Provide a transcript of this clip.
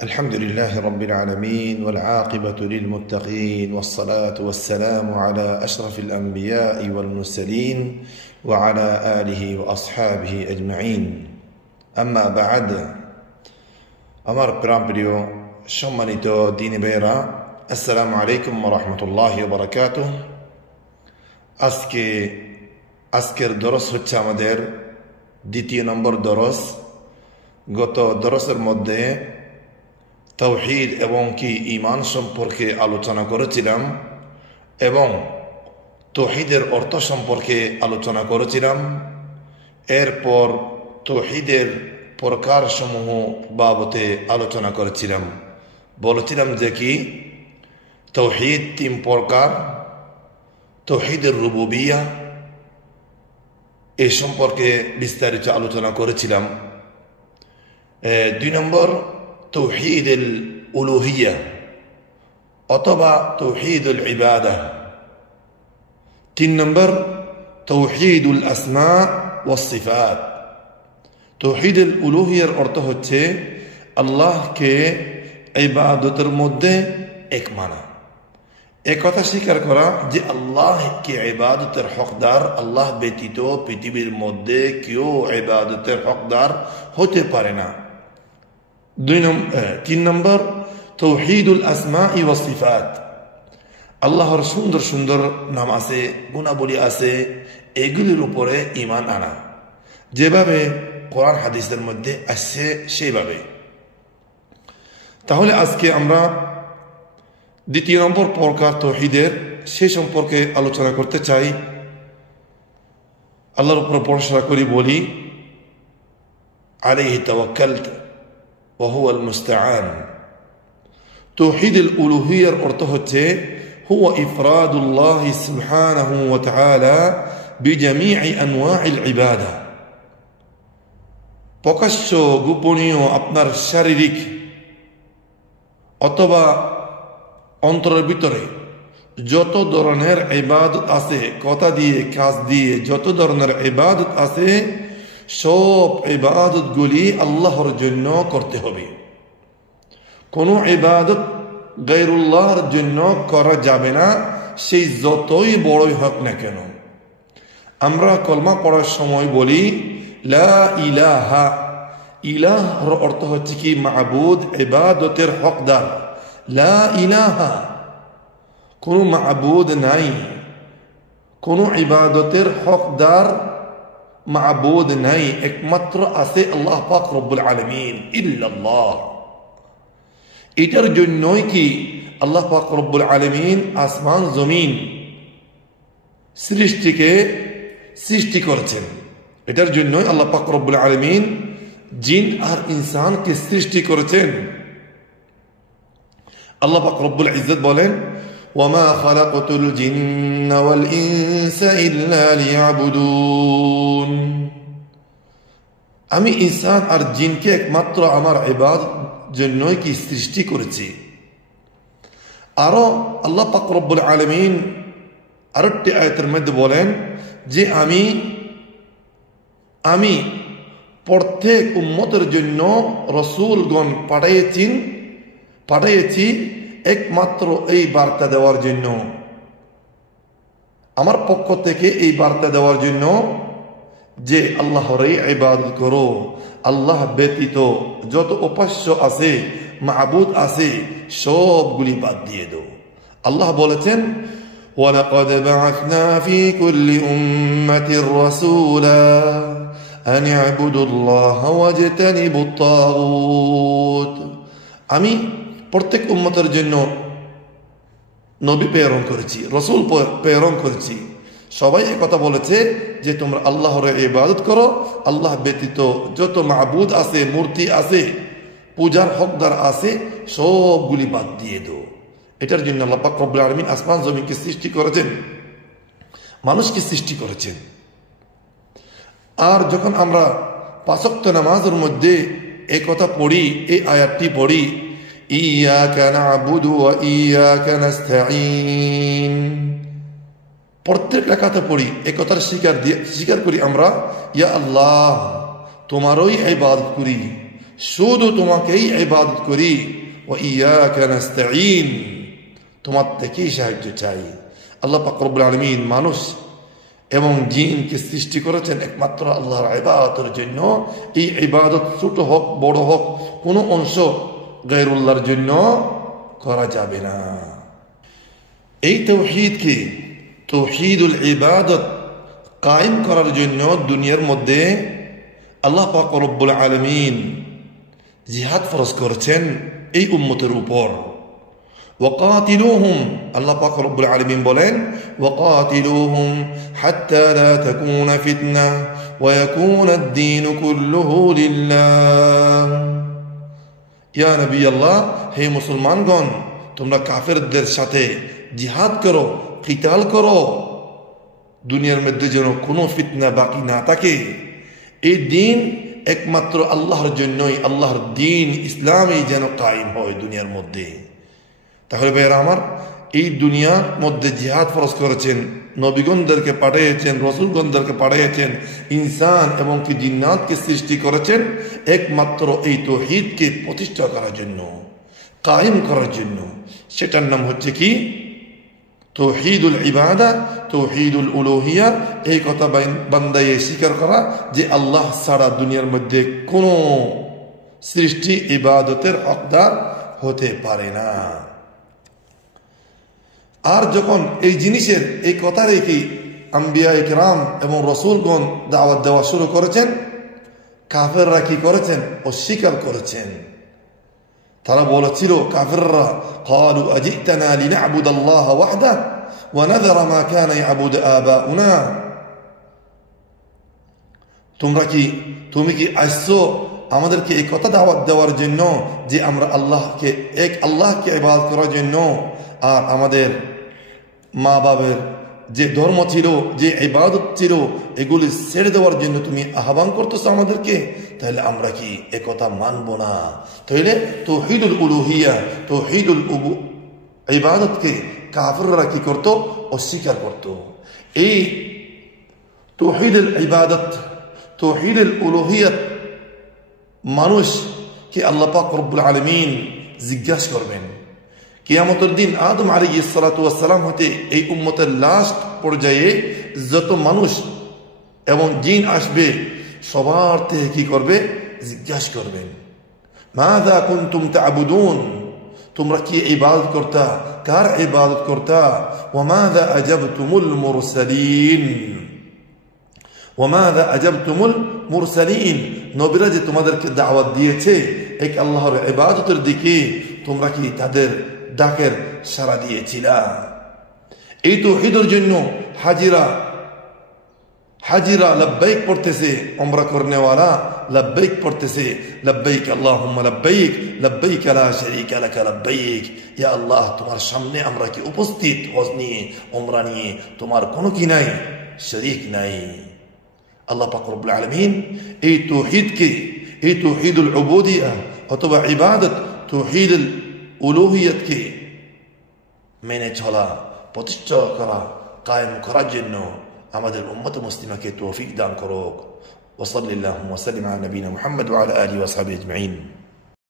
الحمد لله رب العالمين والعاقبة للمتقين والصلاة والسلام على أشرف الأنبياء والمرسلين وعلى آله وأصحابه أجمعين أما بعد আমার প্রিয় সম্মানিত দ্বীনি ভাইয়েরা, আসসালামু আলাইকুম ওয়া রাহমাতুল্লাহি ওয়া বারাকাতুহু। আজকের দরস হচ্ছে আমাদের দ্বিতীয় নম্বর দরস। গত দরসের মধ্যে তাওহীদ এবং কি ঈমান সম্পর্কে আলোচনা করেছিলাম এবং তাওহীদের অর্থ সম্পর্কে আলোচনা করেছিলাম। এরপর তাওহীদের প্রকারসমূহ বাবতে আলোচনা করেছিলাম। বলেছিলাম যে কি তাওহীদ তিন প্রকার, তাওহীদের রুবুবিয়্যাহ এই সম্পর্কে বিস্তারিত আলোচনা করেছিলাম। 2 নম্বর তাওহীদুল উলুহিয়্যাহ অথবা তাওহীদুল ইবাদাহ। 3 নম্বর তাওহীদুল আসমা ওয়াস সিফাত। তাওহীদুল উলুহিয়্যার অর্থ হচ্ছে আল্লাহকে ইবাদতের মধ্যে এক মানা, কথা স্বীকার করা যে আল্লাহকে ইবাদতের হকদার, আল্লাহ ব্যতীত পৃথিবীর মধ্যে কেউ ইবাদতের হকদার হতে পারে না। 3 নম্বর তাওহীদুল আসমা ওয়াস সিফাত। আল্লাহর সুন্দর সুন্দর নাম আছে, গুণাবলী আছে, এগুলির উপরে ঈমান আনা, যেভাবে কোরআন হাদিসের মধ্যে আসছে সেইভাবে। তাহলে আজকে আমরা দ্বিতীয় নম্বর প্রকার তাওহীদের সেই সম্পর্কে আলোচনা করতে চাই। আল্লাহর উপর ভরসা করি, বলি আলাইহি তাওয়াক্কালতু ওয়া হুয়াল মুস্তাআন। তাওহীদুল উলুহিয়্যার অর্থ হচ্ছে হুয়া ইফরাদুল্লাহ সুবহানাহু ওয়া তাআলা বিজামিই আনওয়াইল ইবাদা। প্রকাশ্য গোপনীয় আপনার শারীরিক অথবা অন্তরের ভিতরে যত ধরনের ইবাদত আছে, কথা দিয়ে কাজ দিয়ে যত ধরনের ইবাদত আছে, সব ইবাদতগুলি আল্লাহর জন্য করতে হবে। কোনো ইবাদত গায়রুল্লাহর জন্য করা যাবে না, সেই যতই বড়ই হোক না কেন। আমরা কলমা পড়ার সময় বলি লা ইলাহা। ইলাহর অর্থ হচ্ছে কি মাবুদ, ইবাদতের হকদার। লা ইলাহা, কোনো মাবুদ নাই, কোনো ইবাদতের হকদার মাবুদ নাই, একমাত্র আছে আল্লাহ পাক রব্বুল আলামিন, ইল্লাল্লাহ। এটার জন্যই কি আল্লাহ পাক রব্বুল আলামিন আসমান জমিন সৃষ্টি করেছেন। এটার জন্যই আল্লাহ পাক রব্বুল আলামিন জিন আর ইনসানকে সৃষ্টি করেছেন। আল্লাহ পাক রব্বুল ইজ্জত বলেন ওয়ামা খালাকতুল জিন্না ওয়াল ইনসা ইল্লা লিয়াবুদুন। আমি ইনসান আর জিনকে একমাত্র আমার ইবাদত জন্যই কি সৃষ্টি করেছি। আরো আল্লাহ পাক রব্বুল আলামিন আরেকটি আয়াতের মধ্যে বলেন যে আমি প্রত্যেক উম্মতের জন্য রাসূলগণ পাঠিয়েছি একমাত্র এই বার্তা দেওয়ার জন্য, আমার পক্ষ থেকে এই বার্তা দেওয়ার জন্য যে আল্লাহরই ইবাদত করো, আল্লাহ ব্যতীত যত উপাস্য আছে, মাবুদ আছে, সবগুলি বাদ দিয়ে দাও। আল্লাহ বলেছেন ওয়ালাকাদ বা'আথনা ফি কুল্লি উম্মাতির রাসূলা আন ই'বুদুল্লাহা ওয়াজতানিবুত তাগুত। আমি প্রত্যেক উম্মতের জন্য নবী প্রেরণ করেছি, রাসূল প্রেরণ করেছি। সবাই কথা বলেছে যে তোমরা আল্লাহর ইবাদত করো, আল্লাহ ব্যতীত যত মাবুদ আছে, মূর্তি আছে, পূজার হকদার আছে, সবগুলি বাদ দিয়ে দাও। এটার জন্য আল্লাহ পাক রব্বুল আলামিন আসমান জমিনকে সৃষ্টি করেছেন, মানুষকে সৃষ্টি করেছেন। আর যখন আমরা 5 ওয়াক্ত নামাজের মধ্যে এই কথা পড়ি, এই আয়াতটি পড়ি, ইয়াকা না'বুদু ওয়া ইয়াকা নাস্তাঈন, প্রত্যেক রাকাতে পড়ি এই কথার স্বীকার করি আমরা, ইয়া আল্লাহ তোমারই ইবাদত করি, শুধু তোমাকেই ইবাদত করি, ওয়া ইয়াকা নাস্তাঈন, তোমার থেকেই সাহায্য চাই। আল্লাহ পাক রব্বুল আলামিন মানুষ এবং জিনকে সৃষ্টি করেছেন একমাত্র আল্লাহর ইবাদতের জন্য। এই ইবাদত ছোট হোক বড় হোক কোনো অংশ গায়রুল্লাহর জন্য করা যাবে না। এই তাওহীদকে, তাওহীদুল ইবাদত কায়েম করার জন্য দুনিয়ার মধ্যে আল্লাহ পাক রব্বুল আলামিন জিহাদ ফরজ করেছেন এই উম্মতের উপর। ওয়াকাতিলুহুম, আল্লাহ পাক রব্বুল আলামিন বলেন ওয়াকাতিলুহুম হাত্তা লা তাকুনা ফিতনাহ ওয়া ইয়াকুনা আদ-দীনু কুল্লুহু লিল্লাহ। ইয়া নবী আল্লাহ, হে মুসলমানগণ, তোমরা কাফেরদের সাথে জিহাদ করো, কিতাল করো, দুনিয়ার মধ্যে যেন কোনো ফিতনা বাকি না থাকে। এই দিন একমাত্র আল্লাহর জন্যই, আল্লাহর দিন ইসলামই যেন কায়েম হয় দুনিয়ার মধ্যে। তাহলে ভাইয়েরা আমার, এই দুনিয়ার মধ্যে জিহাদ ফরজ করেছেন, নবীগণদেরকে পাঠিয়েছেন, রসুলগণদেরকে পাঠিয়েছেন, ইনসান এবং কি জিন্নাতকে সৃষ্টি করেছেন একমাত্র এই তাওহীদকে প্রতিষ্ঠা করার জন্য, কায়েম করার জন্য। সেটার নাম হচ্ছে কি? তাওহীদুল ইবাদা, তাওহীদুল উলুহিয়া। এই কথা বান্দায়ে স্বীকার করা যে আল্লাহ ছাড়া দুনিয়ার মধ্যে কোনো সৃষ্টি ইবাদতের হকদার হতে পারে না। আর যখন এই জিনিসের এই কথা রেখে আম্বিয়া ইকরাম এবং রসুলগণ দাওয়াত দেওয়া শুরু করেছেন, কাফেররা কি করেছেন? অস্বীকার করেছেন। তারা বলেছিল, কাফেররা ক্বালু আজিতানা লিনা'বুদাল্লাহ ওয়াহদাহ ওয়া নাযরা মা কানা ইয়া'বুদু আবাউনা। তুমি কি আসছো আমাদেরকে এই কথা দাওয়াত দেওয়ার জন্য যে আমরা আল্লাহকে ইবাদত করার জন্য, আর আমাদের মা বাবার যে ধর্ম ছিল, যে ইবাদত ছিল, এগুলি ছেড়ে দেওয়ার জন্য তুমি আহ্বান করতেছো আমাদেরকে? তাহলে আমরা কি একথা মানব না? তাহলে তাওহীদুল উলুহিয়া, তাওহীদুল ইবাদতকে কাফেররা কি করত? অস্বীকার করত। এই তাওহীদুল ইবাদত, তাওহীদুল উলুহিয়াত মানুষকে আল্লাহ পাক রব্বুল আলামিন জিজ্ঞাসা করবেন কিয়ামতের দিন। আদম আলাইহিস সালাতু ওয়াস সালাম হতে এই উম্মতের লাস্ট পর্যায়ে যত মানুষ এবং জিন আসবে, সবার থেকে কি করবে? জিজ্ঞাসা করবেন, মাযা কুনতুম তা'বুদুন, তোমরা কি ইবাদত করতা? কার ইবাদত করতা? ওয়া মাযা আজাবতুমুল মুরসালিন, ওয়া মাযা আজাবতুমুল মুরসালিন, নবীরা যে তোমাদেরকে দাওয়াত দিয়েছে এক আল্লাহর ইবাদতের দিকে, তোমরা কি তাদের ডাকের সাড়া দিয়েছিলা? এই তাওহীদের জন্য হাজিরা লব্বাইক পড়তেছে, উমরা করনেওয়ালা লব্বাইক পড়তেছে, লব্বাইক আল্লাহুম্মা লব্বাইক, লব্বাইক লা শারীকা লাক লব্বাইক। ইয়া আল্লাহ, তোমার সামনে আমরা কি উপস্থিত, হজ নিয়ে, উমরা নিয়ে, তোমার কোনো কি নাই, শরীক নাই। আল্লাহ পাক রব্বুল আলামিন এই তাওহীদকে, এই তাওহীদুল উবুদিয়া অথবা ইবাদত, তাওহীদুল উলুহিয়াতকে মেনে চলা, প্রতিষ্ঠা করা, কায়েম করার জন্য আমাদের উম্মত মুসলিমাকে তৌফিক দান করুক। ওয়া সাল্লাল্লাহু ওয়া সাল্লাম আলা নবিয়িনা মুহাম্মদ ওয়া আলা আলিহি ওয়া সাহবিহি আজমাইন।